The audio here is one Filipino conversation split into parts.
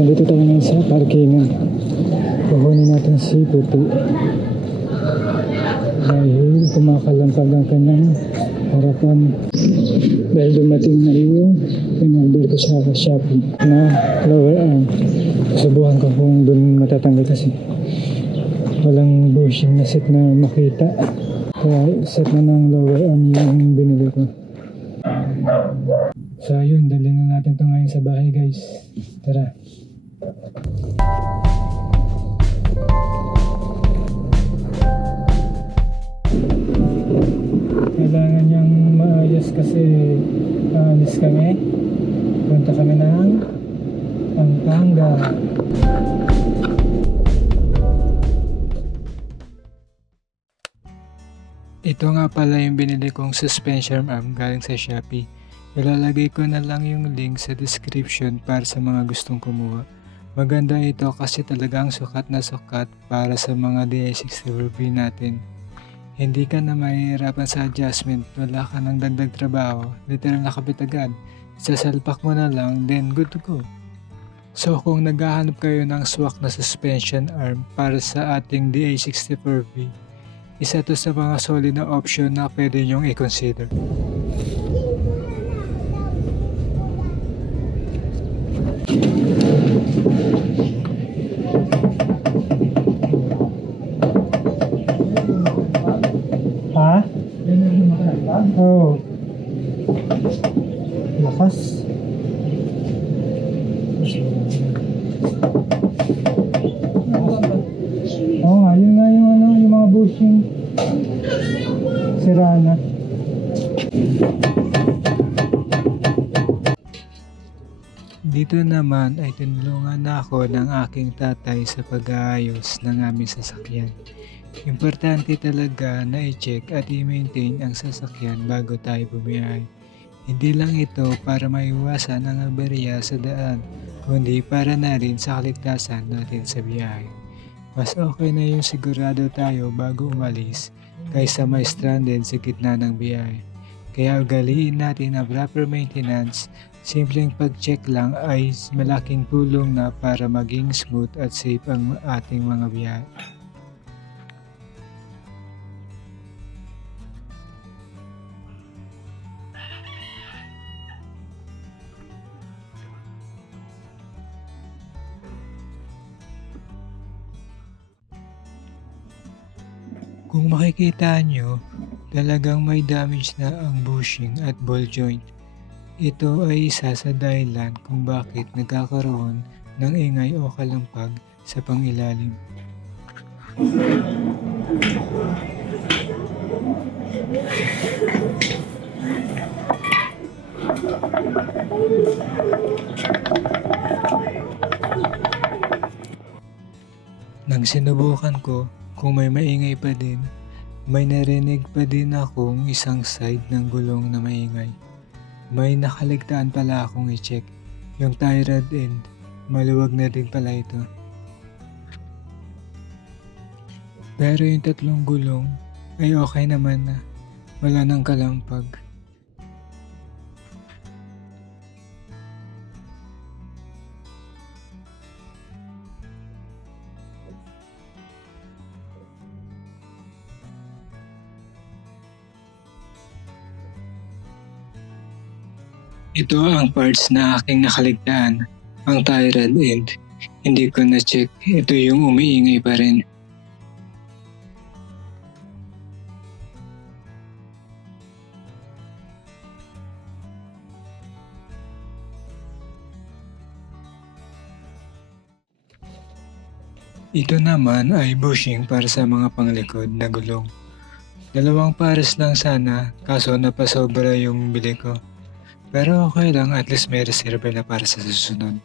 Nandito tayo ngayon sa parkingan. Kukunin natin si Puti. Dahil kumakalampag ang kanyang harapan. Dahil dumating na yung in-order ko sa Shopee na lower arm. Subukan ko kung doon matatanggal kasi walang bushing na set na makita. Kaya set na ng lower arm yung binili ko. So ayun, dali na natin ito ngayon sa bahay guys. Tara. Kailangan niyang maayos kasi aalis kami. Punta kami ng Pampanga. Ito nga pala yung binili kong suspension arm galing sa Shopee. Ilalagay ko na lang yung link sa description para sa mga gustong kumuha. Maganda ito kasi talagang sukat na sukat para sa mga DA64V natin. Hindi ka na mahihirapan sa adjustment, wala ka ng dagdag trabaho, literal na kabit agad. Sasalpak mo na lang, then good to go. So kung naghahanap kayo ng swak na suspension arm para sa ating DA64V, isa to sa mga solid na option na pwede nyong i-consider. Ha? Oo. Lakas. Oo nga, yun nga yung ano, yung mga bushing. Sira na. Dito naman ay tinulungan ako ng aking tatay sa pag-aayos ng aming sasakyan. Importante talaga na i-check at i-maintain ang sasakyan bago tayo bumiyahe. Hindi lang ito para maiwasan ang aberya sa daan, kundi para na rin sa kaligtasan natin sa biyahe. Mas okay na yung sigurado tayo bago umalis kaysa may stranded sa gitna ng biyahe. Kaya ugaliin natin ang proper maintenance. Simpleng pag-check lang ay malaking tulong na para maging smooth at safe ang ating mga biyahe. Kung makikita nyo, talagang may damage na ang bushing at ball joint. Ito ay isa sa dahilan kung bakit nagkakaroon ng ingay o kalampag sa pangilalim. Nang sinubukan ko, kung may maingay pa din, may narinig pa din akong isang side ng gulong na maingay. May nakaligtaan pala akong i-check. Yung tie rod end, maluwag na din pala ito. Pero yung tatlong gulong ay okay naman na. Wala nang kalampag. Ito ang parts na aking nakaligtaan, ang tie rod end. Hindi ko na-check, ito yung umiingay pa rin. Ito naman ay bushing para sa mga panglikod na gulong. Dalawang pares lang sana, kaso napasobra yung bili ko. Pero okay lang, at least may reserve na para sa susunod.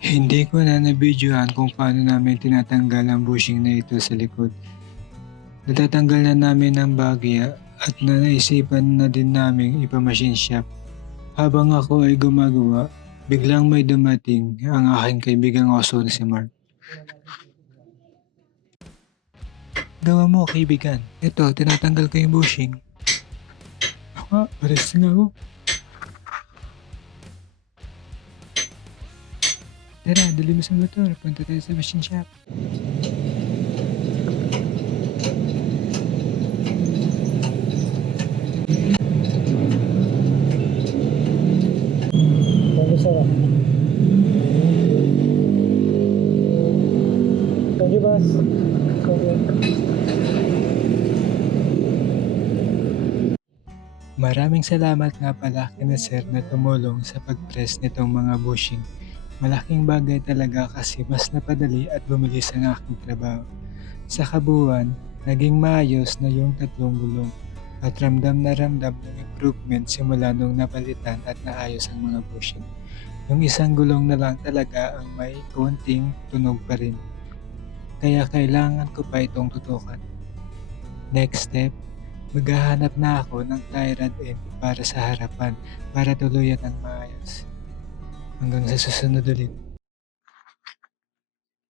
Hindi ko na nabidyohan kung paano namin tinatanggal ang bushing na ito sa likod. Natatanggal na namin ng bagya at naisipan na din namin ipa-machine shop. Habang ako ay gumagawa, biglang may dumating ang aking kaibigang oso na si Mark. gawa mo kaibigan? Ito, tinatanggal ko yung bushing. Pares nga ako. Tara, dali mo sa motor. Punta tayo sa machine shop. Thank you, sir. Thank you, boss. Thank you. Maraming salamat nga pala kina sir na tumulong sa pag-press nitong mga bushing. Malaking bagay talaga kasi mas napadali at bumilis ang aking trabaho. Sa kabuuan, naging maayos na yung tatlong gulong at ramdam na ramdam yung improvement simula nung napalitan at naayos ang mga bushing. Yung isang gulong na lang talaga ang may konting tunog pa rin. Kaya kailangan ko pa itong tutukan. Next step, maghahanap na ako ng tie rod end para sa harapan para tuluyan ang maayos. Hanggang sa susunod ulit.